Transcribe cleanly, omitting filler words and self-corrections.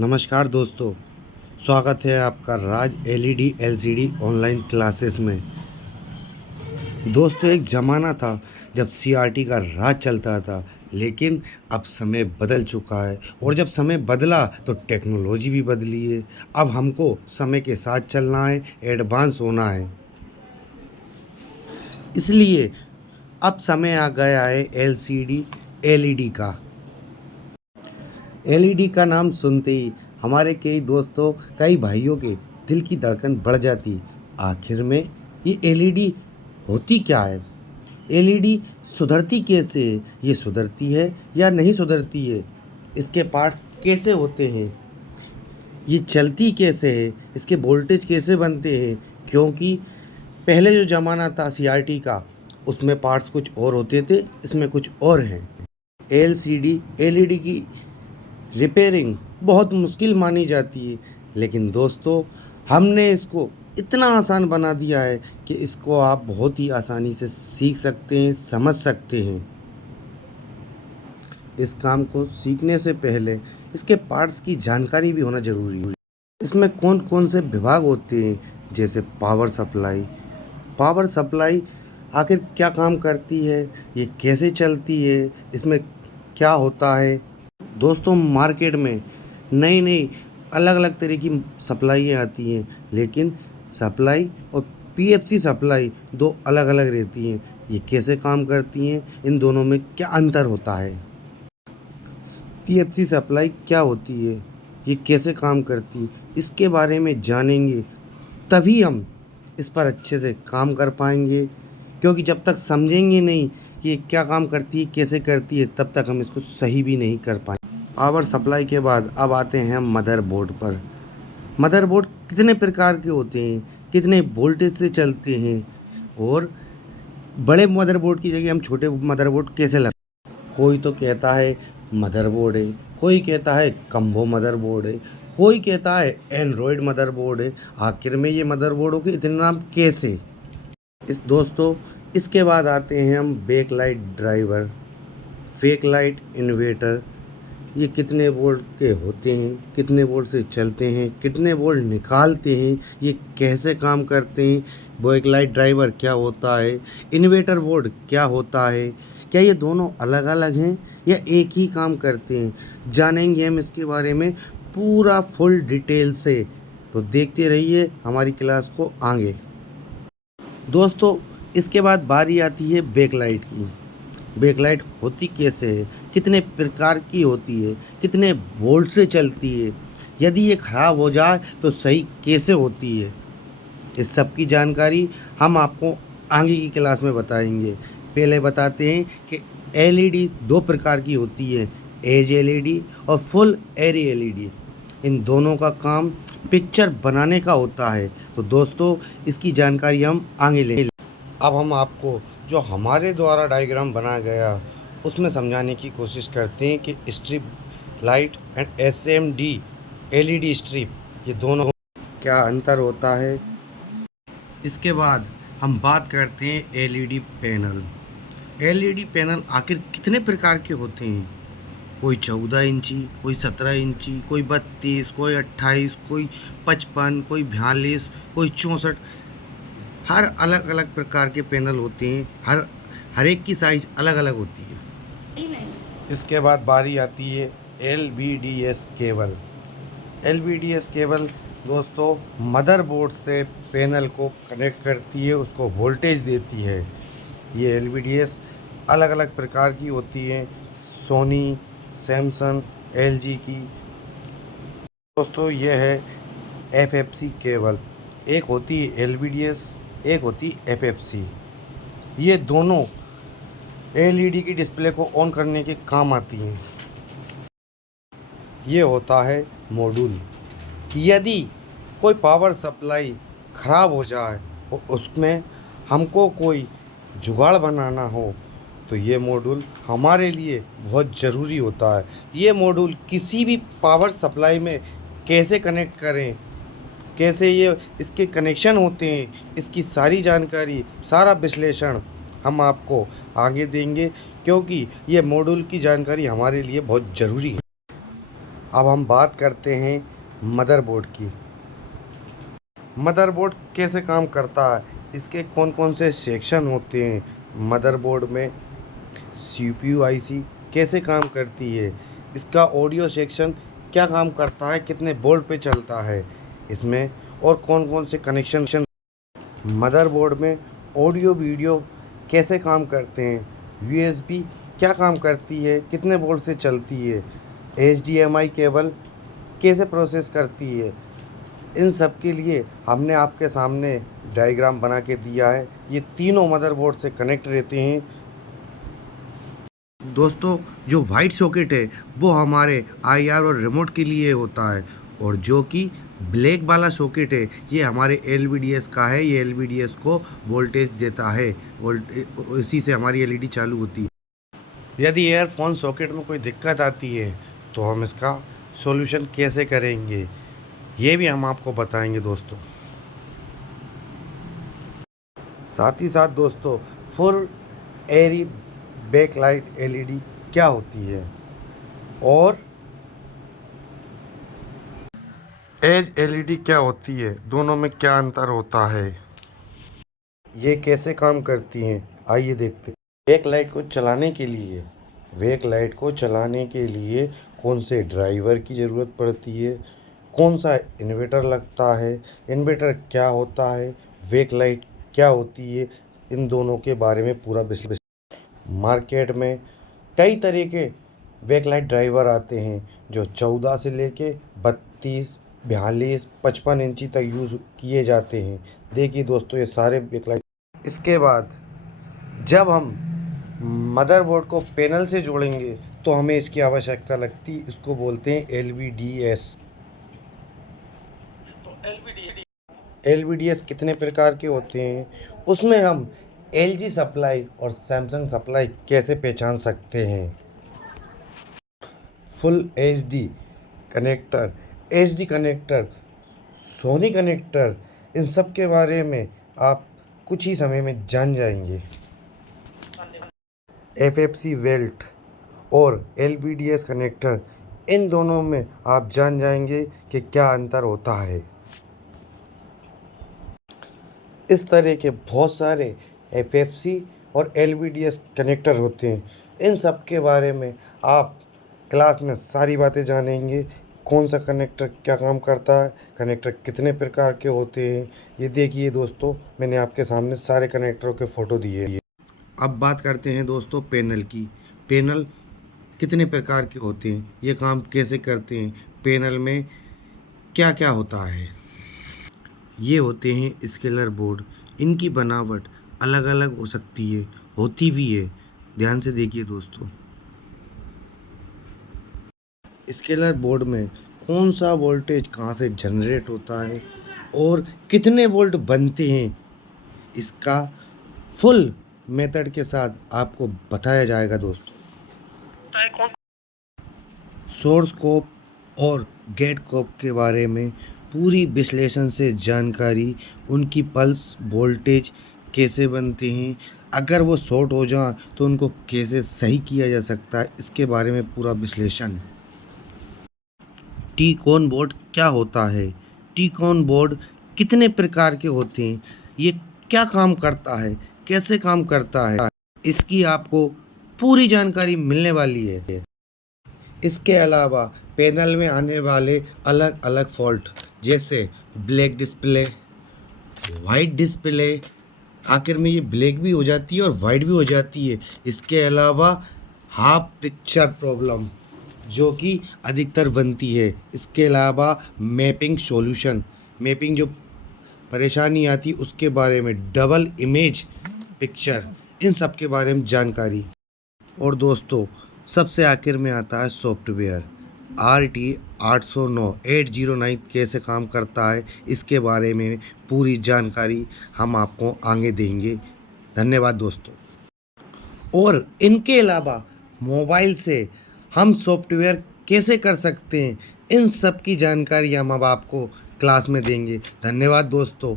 नमस्कार दोस्तों, स्वागत है आपका राज एलईडी एलसीडी ऑनलाइन क्लासेस में। दोस्तों, एक ज़माना था जब सीआरटी का राज चलता था, लेकिन अब समय बदल चुका है और जब समय बदला तो टेक्नोलॉजी भी बदली है। अब हमको समय के साथ चलना है, एडवांस होना है। इसलिए अब समय आ गया है एलसीडी एलईडी का। एलईडी का नाम सुनते ही हमारे कई दोस्तों, कई भाइयों के दिल की धड़कन बढ़ जाती। आखिर में ये एलईडी होती क्या है? एलईडी सुधरती कैसे है? ये सुधरती है या नहीं सुधरती है? इसके पार्ट्स कैसे होते हैं? ये चलती कैसे है? इसके वोल्टेज कैसे बनते हैं? क्योंकि पहले जो ज़माना था सीआरटी का, उसमें पार्ट्स कुछ और होते थे, इसमें कुछ और हैं। एलसीडी एलईडी की रिपेयरिंग बहुत मुश्किल मानी जाती है, लेकिन दोस्तों हमने इसको इतना आसान बना दिया है कि इसको आप बहुत ही आसानी से सीख सकते हैं, समझ सकते हैं। इस काम को सीखने से पहले इसके पार्ट्स की जानकारी भी होना ज़रूरी है। इसमें कौन कौन से विभाग होते हैं, जैसे पावर सप्लाई। पावर सप्लाई आखिर क्या काम करती है, ये कैसे चलती है, इसमें क्या होता है? दोस्तों, मार्केट में नई नई अलग अलग तरह की सप्लाइयाँ आती हैं, लेकिन सप्लाई और पीएफसी सप्लाई दो अलग अलग रहती हैं। ये कैसे काम करती हैं, इन दोनों में क्या अंतर होता है? पीएफसी सप्लाई क्या होती है, ये कैसे काम करती है, इसके बारे में जानेंगे तभी हम इस पर अच्छे से काम कर पाएंगे। क्योंकि जब तक समझेंगे नहीं कि ये क्या काम करती है, कैसे करती है, तब तक हम इसको सही भी नहीं कर पाएंगे। पावर सप्लाई के बाद अब आते हैं मदरबोर्ड पर। मदरबोर्ड कितने प्रकार के होते हैं, कितने वोल्टेज से चलते हैं, और बड़े मदरबोर्ड की जगह हम छोटे मदरबोर्ड कैसे लगा। कोई तो कहता है मदरबोर्ड है, कोई कहता है कम्बो मदरबोर्ड है, कोई कहता है एंड्रॉयड मदरबोर्ड है। आखिर में ये मदरबोर्डों के इतने नाम कैसे? दोस्तों, इसके बाद आते हैं हम back light driver, fake light inverter. ये कितने वोल्ट के होते हैं, कितने वोल्ट से चलते हैं, कितने वोल्ट निकालते हैं, ये कैसे काम करते हैं? बैक लाइट ड्राइवर क्या होता है, इन्वर्टर बोर्ड क्या होता है, क्या ये दोनों अलग अलग हैं या एक ही काम करते हैं? जानेंगे हम इसके बारे में पूरा फुल डिटेल से। तो देखते रहिए हमारी क्लास को आगे। दोस्तों, इसके बाद बारी आती है बैकलाइट की। बैकलाइट होती कैसे है, कितने प्रकार की होती है, कितने वोल्ट से चलती है, यदि ये ख़राब हो जाए तो सही कैसे होती है, इस सब की जानकारी हम आपको आगे की क्लास में बताएंगे। पहले बताते हैं कि एलईडी दो प्रकार की होती है, एज एलईडी और फुल एरे एलईडी। इन दोनों का काम पिक्चर बनाने का होता है। तो दोस्तों, इसकी जानकारी हम आगे लेंगे। अब हम आपको जो हमारे द्वारा डायग्राम बनाया गया उसमें समझाने की कोशिश करते हैं कि strip light and SMD LED strip, ये दोनों क्या अंतर होता है। इसके बाद हम बात करते हैं एलईडी पैनल। एलईडी पैनल आखिर कितने प्रकार के होते हैं? कोई 14 इंची, कोई 17 इंची, कोई 32, कोई 28, कोई 55, कोई 42, कोई 64। हर अलग अलग प्रकार के पैनल होते हैं, हर एक की साइज अलग अलग होती है। इसके बाद बारी आती है एलवीडीएस केबल। एलवीडीएस केबल दोस्तों मदरबोर्ड से पैनल को कनेक्ट करती है, उसको वोल्टेज देती है। ये एलवीडीएस अलग अलग प्रकार की होती है, सोनी, सैमसंग, एलजी की। दोस्तों, यह है एफएफसी केबल। एक होती है एलवीडीएस, एक होती एफएफसी। ये दोनों एलईडी की डिस्प्ले को ऑन करने के काम आती हैं। ये होता है मॉड्यूल। यदि कोई पावर सप्लाई ख़राब हो जाए और उसमें हमको कोई जुगाड़ बनाना हो, तो ये मॉड्यूल हमारे लिए बहुत ज़रूरी होता है। ये मॉड्यूल किसी भी पावर सप्लाई में कैसे कनेक्ट करें, कैसे ये इसके कनेक्शन होते हैं, इसकी सारी जानकारी, सारा विश्लेषण हम आपको आगे देंगे, क्योंकि ये मॉड्यूल की जानकारी हमारे लिए बहुत ज़रूरी है। अब हम बात करते हैं मदरबोर्ड की। मदरबोर्ड कैसे काम करता है, इसके कौन कौन से सेक्शन होते हैं, मदरबोर्ड में सीपीयू आईसी कैसे काम करती है, इसका ऑडियो सेक्शन क्या काम करता है, कितने बोर्ड पे चलता है इसमें, और कौन कौन से कनेक्शन मदरबोर्ड में ऑडियो वीडियो कैसे काम करते हैं, यूएसबी क्या काम करती है, कितने बोर्ड से चलती है, एचडीएमआई केबल कैसे प्रोसेस करती है, इन सब के लिए हमने आपके सामने डायग्राम बना के दिया है। ये तीनों मदरबोर्ड से कनेक्ट रहते हैं। दोस्तों, जो वाइट सॉकेट है वो हमारे आईआर और रिमोट के लिए होता है, और जो कि ब्लैक वाला सॉकेट है ये हमारे एलवीडीएस का है। ये एलवीडीएस को वोल्टेज देता है, इसी से हमारी एलईडी चालू होती है। यदि ईयरफोन सॉकेट में कोई दिक्कत आती है तो हम इसका सॉल्यूशन कैसे करेंगे ये भी हम आपको बताएंगे दोस्तों। साथ ही साथ दोस्तों, फुल एरी बैकलाइट एलईडी क्या होती है और एज एलईडी क्या होती है, दोनों में क्या अंतर होता है, ये कैसे काम करती हैं, आइए देखते हैं। बैक लाइट को चलाने के लिए कौन से ड्राइवर की ज़रूरत पड़ती है, कौन सा इन्वर्टर लगता है, इन्वर्टर क्या होता है, बैक लाइट क्या होती है, इन दोनों के बारे में पूरा विश्लेषण। मार्केट में कई तरह के बैकलाइट ड्राइवर आते हैं जो 14 से लेके 32, 42, 55 इंची तक यूज़ किए जाते हैं। देखिए दोस्तों, ये सारे बैकलाइट। इसके बाद जब हम मदरबोर्ड को पैनल से जोड़ेंगे तो हमें इसकी आवश्यकता लगती, इसको बोलते हैं एलवीडीएस। एलवीडीएस कितने प्रकार के होते हैं, उसमें हम एलजी सप्लाई और सैमसंग सप्लाई कैसे पहचान सकते हैं। Full HD connector, HD connector, Sony connector, इन सब के बारे में आप कुछ ही समय में जान जाएंगे। एफएफसी वेल्ट और एलवीडीएस कनेक्टर, इन दोनों में आप जान जाएंगे कि क्या अंतर होता है। इस तरह के बहुत सारे एफएफसी और एलवीडीएस कनेक्टर होते हैं, इन सब के बारे में आप क्लास में सारी बातें जानेंगे। कौन सा कनेक्टर क्या काम करता है, कनेक्टर कितने प्रकार के होते हैं। ये देखिए दोस्तों, मैंने आपके सामने सारे कनेक्टरों के फ़ोटो दिए हैं। अब बात करते हैं दोस्तों पैनल की। पैनल कितने प्रकार के होते हैं, ये काम कैसे करते हैं, पैनल में क्या क्या होता है। ये होते हैं स्केलर बोर्ड। इनकी बनावट अलग अलग हो सकती है, होती भी है। ध्यान से देखिए दोस्तों, स्केलर बोर्ड में कौन सा वोल्टेज कहाँ से जनरेट होता है और कितने वोल्ट बनते हैं, इसका फुल मेथड के साथ आपको बताया जाएगा दोस्तों। सोर्स कोप और गेट कोप के बारे में पूरी विश्लेषण से जानकारी, उनकी पल्स वोल्टेज कैसे बनते हैं, अगर वो शॉर्ट हो जाए तो उनको कैसे सही किया जा सकता है, इसके बारे में पूरा विश्लेषण। टी कॉन बोर्ड क्या होता है, टी कॉन बोर्ड कितने प्रकार के होते हैं, ये क्या काम करता है, कैसे काम करता है, इसकी आपको पूरी जानकारी मिलने वाली है। इसके अलावा पैनल में आने वाले अलग अलग फॉल्ट, जैसे ब्लैक डिस्प्ले, वाइट डिस्प्ले, आखिर में ये ब्लैक भी हो जाती है और वाइट भी हो जाती है। इसके अलावा हाफ पिक्चर प्रॉब्लम जो कि अधिकतर बनती है। इसके अलावा मैपिंग सॉल्यूशन, मैपिंग जो परेशानी आती है उसके बारे में, डबल इमेज पिक्चर, इन सब के बारे में जानकारी। और दोस्तों, सबसे आखिर में आता है सॉफ्टवेयर। RT809 कैसे काम करता है, इसके बारे में पूरी जानकारी हम आपको आगे देंगे। धन्यवाद दोस्तों। और इनके अलावा मोबाइल से हम सॉफ्टवेयर कैसे कर सकते हैं, इन सब की जानकारी हम अब आपको क्लास में देंगे। धन्यवाद दोस्तों।